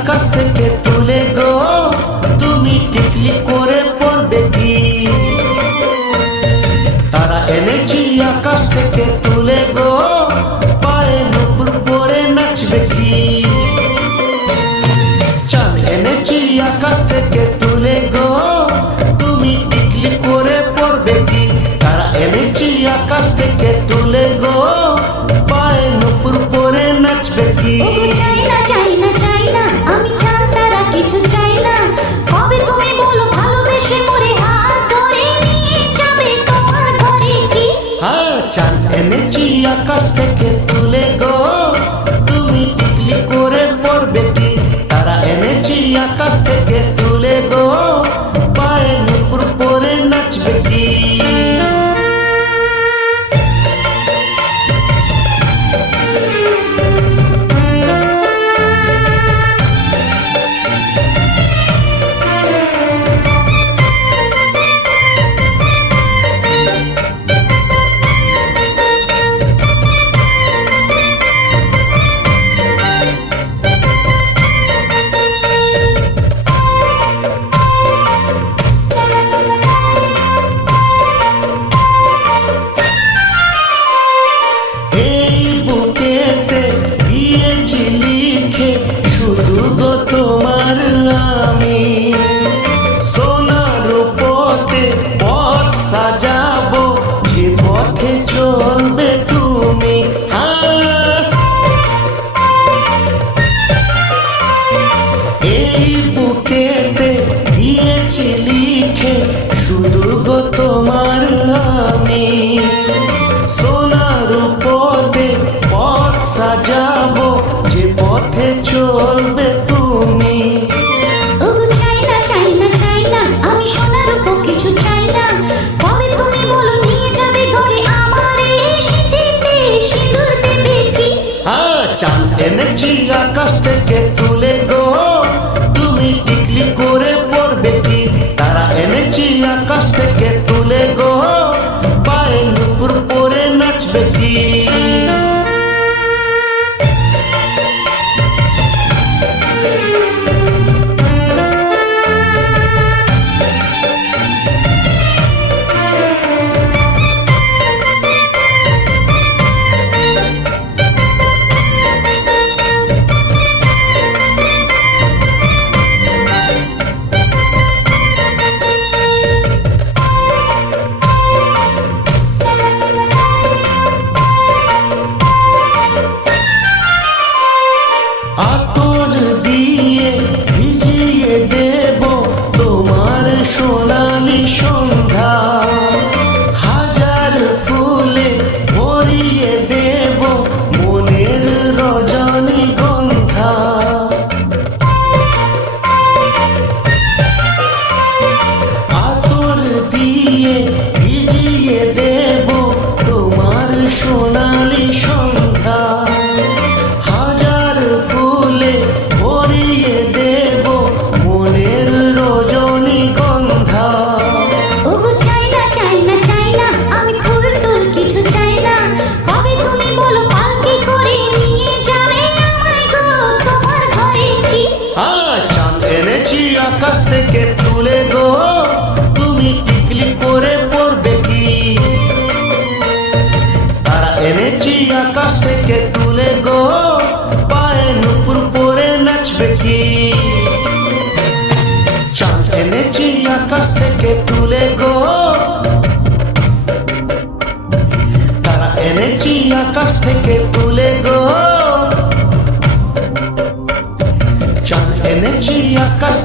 আকাশ থেকে তুলে গো, তুমি টিকলি করে পড়বে কি? তারা এনেছি আকাশ থেকে তুলে গো, পায়ে নুপুর পরে নাচবে কি? চাঁদ এনেছি আকাশ থেকে তুলে গো, তুমি টিকলি করে পড়বে কি? তারা এনেছি আকাশ থেকে তুলে গো, পায়ে নুপুর পরে নাচবে কি? চাই না চাই না চাই না, আমি চাঁদ তারা কিছু চাই না। কবে তুমি বলো ভালোবেসে মরে হাত ধরে নিয়ে যাবে তোমার ঘরে কি? হ্যাঁ, চাঁদ এনেছি আকাশ থেকে তুলে গো, তুমি টিকলি করে পড়বে কি? তারা এনেছি আকাশ থেকে তুলে গো, পায়ে নুপুর পরে নাচবে কি? শুধু গো তোমার আমি সোনার পথে পথ সাজাবো, যে পথে চলবে তুমি। এই বুকেতে দিয়েছি লিখে, শুধু গো তোমার আমি সোনার পথে পথ সাজাবো, যে পথে চলবে তুমি। চাই না চাই না চাই না, আমি সোনার উপর কিছু চাই না। কবে তুমি বলো নিয়ে যাবে ধরে আমার এই সিঁথিতে সিঁদুর দেবে কি? চাঁদ এনেছি আকাশ থেকে তুলে গো, তুমি টিকলি করে পড়বে কি? তারা এনেছি আকাশ থেকে তুলে গো, পায়ে নুপুর পরে নাচবে কি? আতর দিয়ে ভিজিয়ে দেব তোমার সোনালি সন্ধ্যা, হাজার ফুলে ভরিয়ে দেব মনের রজনীগন্ধা। আতর দিয়ে ভিজিয়ে দেব তোমার সোনালি সন্ধ্যা, হাজার ফুলে ভরিয়ে দেব মনের রজনীগন্ধা। চাই না চাই না চাই না, আমি ফুল টুল কিছু চাই না। কবে তুমি বলো পালকি করে নিয়ে যাবে আমায় গো তোমার ঘরে কি? চাঁদ এনেছি আকাশ থেকে তুলে গো, তুমি টিকলি করে পড়বে কি? তারা এনেছি আকাশ থেকে তুলে গো, পায়ে নুপুর পরে নাচবে কি? চাঁদ এনেছি আকাশ থেকে তুলে গো, তারা এনেছি আকাশ থেকে তুলে গো, চাঁদ এনেছি আকাশ